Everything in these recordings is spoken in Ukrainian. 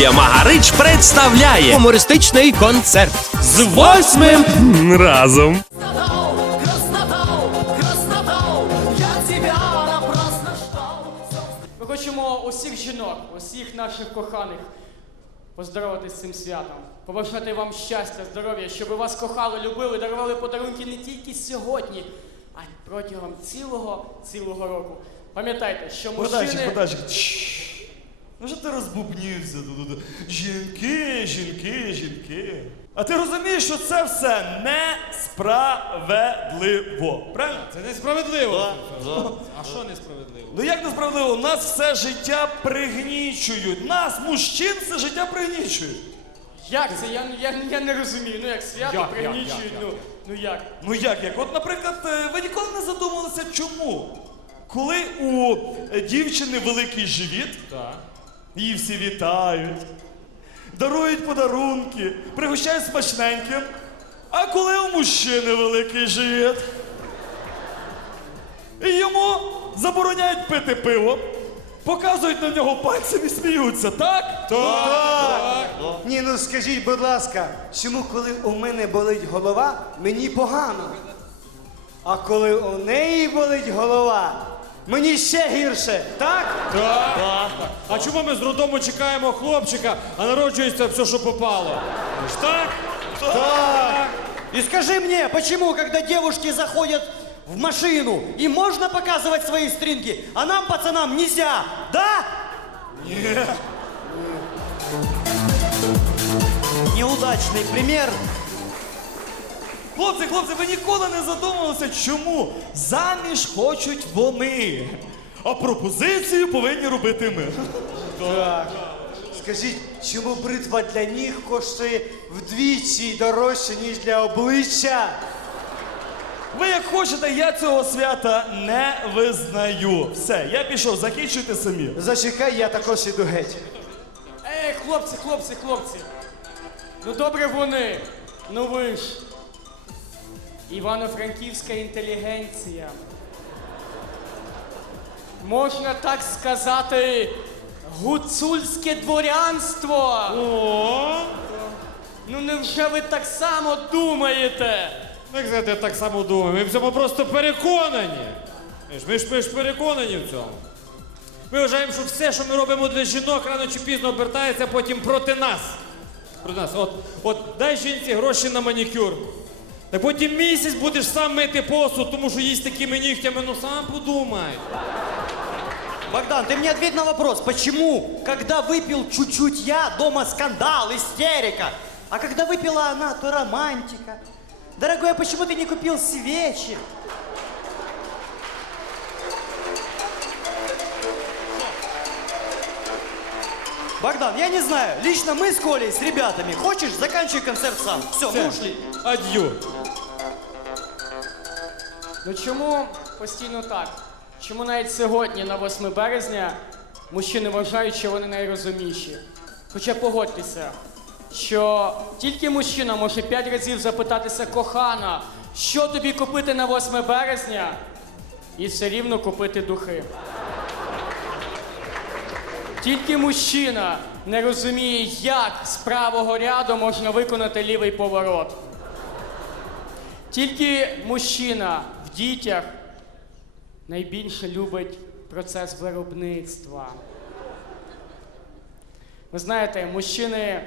Студія Магарич представляє Гумористичний концерт. з восьмим разом. Ми хочемо усіх жінок, усіх наших коханих поздоровити з цим святом, побажати вам щастя, здоров'я, щоб вас кохали, любили, дарували подарунки не тільки сьогодні, а й протягом цілого цілого року. Пам'ятайте, що мужчини... Богданчик, чш. Ну що ти розбубнівся? Ду-ду-ду. Жінки, жінки, жінки. А ти розумієш, що це все несправедливо. Правильно? Це несправедливо. А що несправедливо? Ну як несправедливо? Нас все життя пригнічують. Нас, мужчин, все життя пригнічують. Як це? Я, я, я не розумію. Ну як свято Як, як, пригнічують, як, ну, ну як? Ну як як? От, наприклад, е, ви ніколи не задумувалися, чому? Коли у е, дівчини великий живіт, Так. Її всі вітають, дарують подарунки, пригощають смачненьким. А коли у мужчини великий живіт, і йому забороняють пити пиво, показують на нього пальцем і сміються, так? Ні, ну скажіть, будь ласка, чому коли у мене болить голова, мені погано? А коли у неї болить голова, мені ще гірше, так? А чому ми з роддому чекаємо хлопчика, а народжується все, що попало? Ж так? И скажи мне, почему, когда девушки заходят в машину, им можно показывать свои стринги, а нам, пацанам, нельзя, да? Неудачный пример. Хлопці, хлопці, ви ніколи не задумувалися, чому заміж хочуть вони, а пропозицію повинні робити ми. Скажіть, чому бритва для ніг коштує вдвічі дорожче, ніж для обличчя? Ви як хочете, я цього свята не визнаю. Все, я пішов, закінчуйте самі. Зачекай, я також іду геть. Ей, хлопці, хлопці, хлопці. Ну добре вони. Ну ви ж. Івано-Франківська інтелігенція. Можна так сказати, гуцульське дворянство. О, Ну невже ви так само думаєте? як знаєте, я так само думаю. Ми в цьому просто переконані. Ми ж, ми ж, ми ж переконані в цьому. Ми вважаємо, що все, що ми робимо для жінок, рано чи пізно обертається потім проти нас. Проти нас. От, от дай жінці гроші на манікюр. Та потім місяць будеш сам мити посуд, тому що їсть такими нігтями, ну сам подумай. Богдан, ты мне ответь на вопрос, почему, когда выпил чуть-чуть я, дома скандал, истерика, а когда выпила она, то романтика? Дорогой, а почему ты не купил свечи? Богдан, я не знаю, лично мы с Колей, с ребятами, хочешь, заканчивай концерт сам. Все, мы ушли. Ад'ю. Ну чому постійно так? Чому навіть сьогодні, на 8 березня, мужчини вважають, що вони найрозумніші? Хоча погодьтеся, що тільки мужчина може 5 разів запитатися кохана, що тобі купити на 8 березня, і все рівно купити духи. Тільки мужчина не розуміє, як з правого ряду можна виконати лівий поворот. Тільки мужчина в дітях найбільше любить процес виробництва. Ви знаєте, мужчини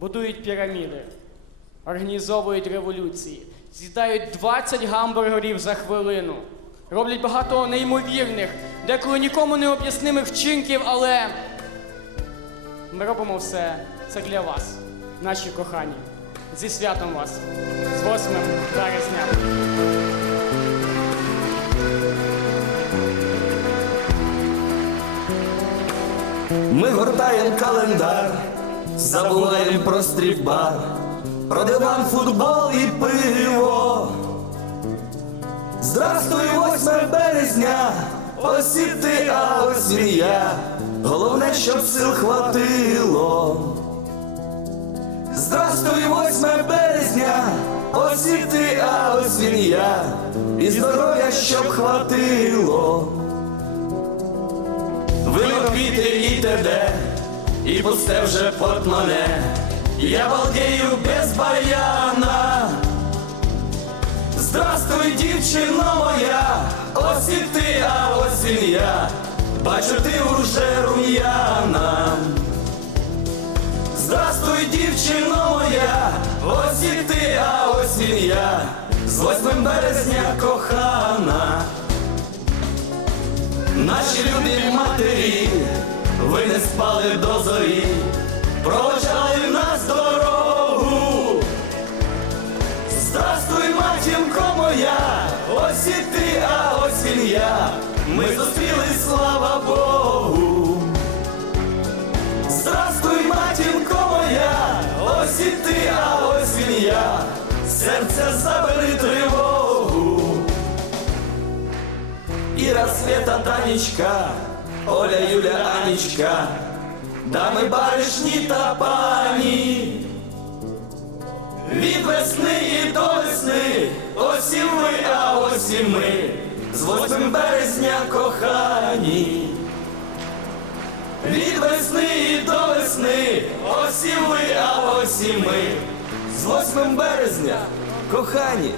будують піраміди, організовують революції, з'їдають 20 гамбургерів за хвилину, роблять багато неймовірних, деколи нікому не об'яснимих вчинків, але ми робимо все це для вас, наші кохані. Зі святом вас, з 8 березня. Ми гортаєм календар, забуваєм про стрільбар, про диван, футбол і пиво. Здрастуй, 8 березня, ось ти, а ось і. Головне, щоб сил хватило. Здрастуй, 8 березня, ось ти, а ось він і здоров'я, щоб хватило. Вино квіти і тебе, і пусте вже портмоне. Я балдею без баяна. Здравствуй, дівчино моя, ось і ти, а ось і я. Бачу, ти уже рум'яна. Здравствуй, дівчино моя, ось і ти, а ось і я. З 8 березня кохана. Наші любі матері, ви не спали до зорі, проводжали я. Ми зустрілись, слава Богу. Здравствуй, матінко моя, ось і ти, а ось і я. Серце забери тривогу. Іра, Света, Танечка, Оля, Юля, Анечка, дами, баришні та пані. Від весни і до весни, ось і ви, а ось і ми, з 8 березня кохані. Від весни і до весни, осі ми, а осі ми, з 8 березня кохані.